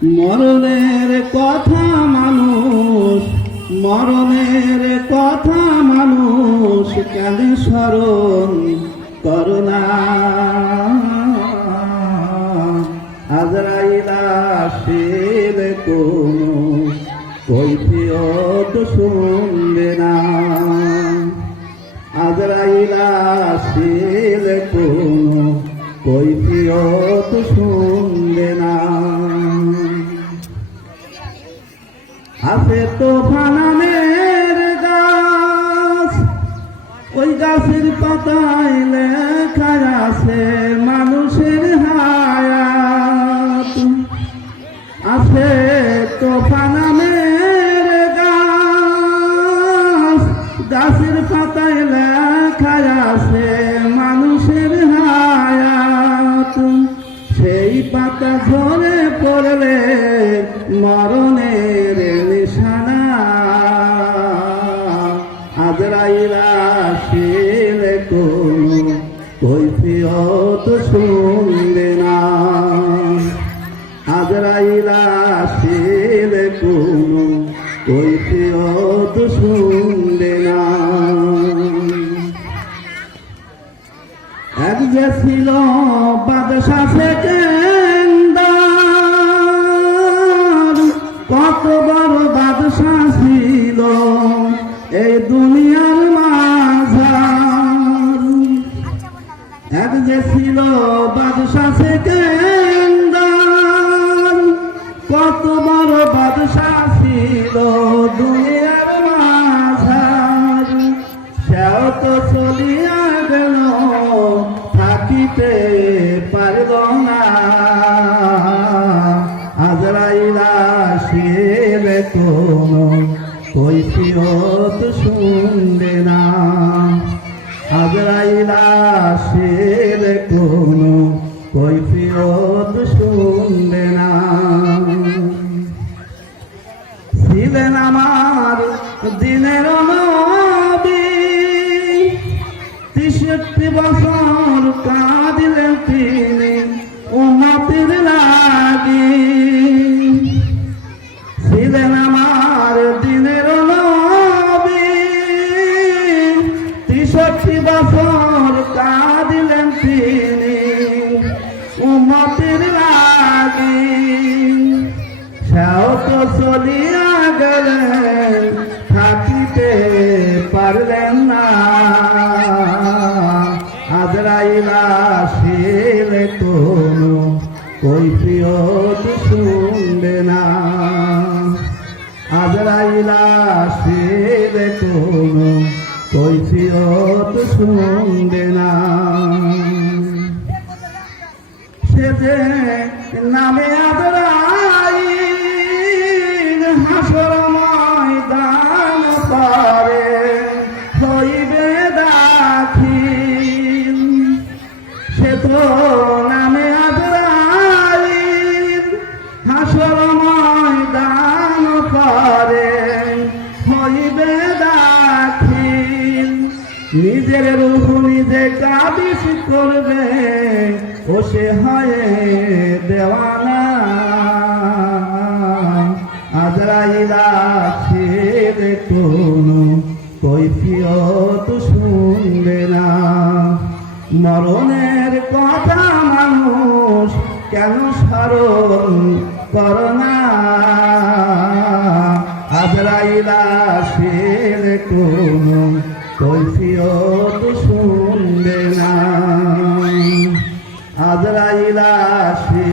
মরণের কথা মানুষ, মরণের কথা মানুষ কেন স্মরণ করোনা। আজরাইল আসিলে কোনো কৈফিয়ত শুনবে না। আজরাইল আসিলে কোনো কৈফিয়ত শুনবে না। আছে তো ফানানের গাছ, ওই গাছের পাতায় লেখা আছে মানুষের হায়াত। আছে তো ফানানের গাছ, গাছের পাতায় লেখা আছে মানুষের হায়াত। সেই পাতা ঝরে পড়লে মরণের নিশানা। আজরাইল আসিলে কোনো কৈফিয়ত শুনবে না। আজরাইল আসিলে কোনো কৈফিয়ত শুনবে না। এক যে ছিল বাদশা সেকেন্দার, কত বড় বাদশা ছিল এই দুনিয়ার মাঝার। এক যে ছিল বাদশা সেকেন্দার, কত বড় বাদশা ছিল দুনিয়ার মাঝার। সেও তো চলিয়া গেল, থাকিতে পারল না। আজরাইল আসিলে কোনো কৈফিয়ত শুনবে না। আজরাইল আসিলে কোনো কৈফিয়ত শুনবে না। ছিলেন আমার দিনের নবী, ৬৩ বছর কাঁদিলেন তিনি উম্মতের লাগি। ছিলেন আমার দিনের নবী, ৬৩ বছর কাঁদিলেন তিনি উম্মতের লাগি। সেও তো চলিয়া গেলেন, থাকিতে পারলেন না। আজরাইল আসিলে কোনো কৈফিয়ত শুনবে না। আজরাইল আসিলে কোনো কৈফিয়ত শুনবে না। সে যে নামে আজরাইল হাসর ময়দান পারে হইবে দাখিল। সে তো নামে আজরাইল হাসর ময়দান পারে হইবে দাখিল। নিজের রূহ নিজে কাবিজ করবে, ও সে হয়ে দেওয়ানা। আজরাইল আসিলে কোনো কৈফিয়ত শুনবে না। মরণের কথা মানুষ কেন স্মরণ করোনা। আজরাইল আসিলে কোনো কৈফিয়ত শুনবে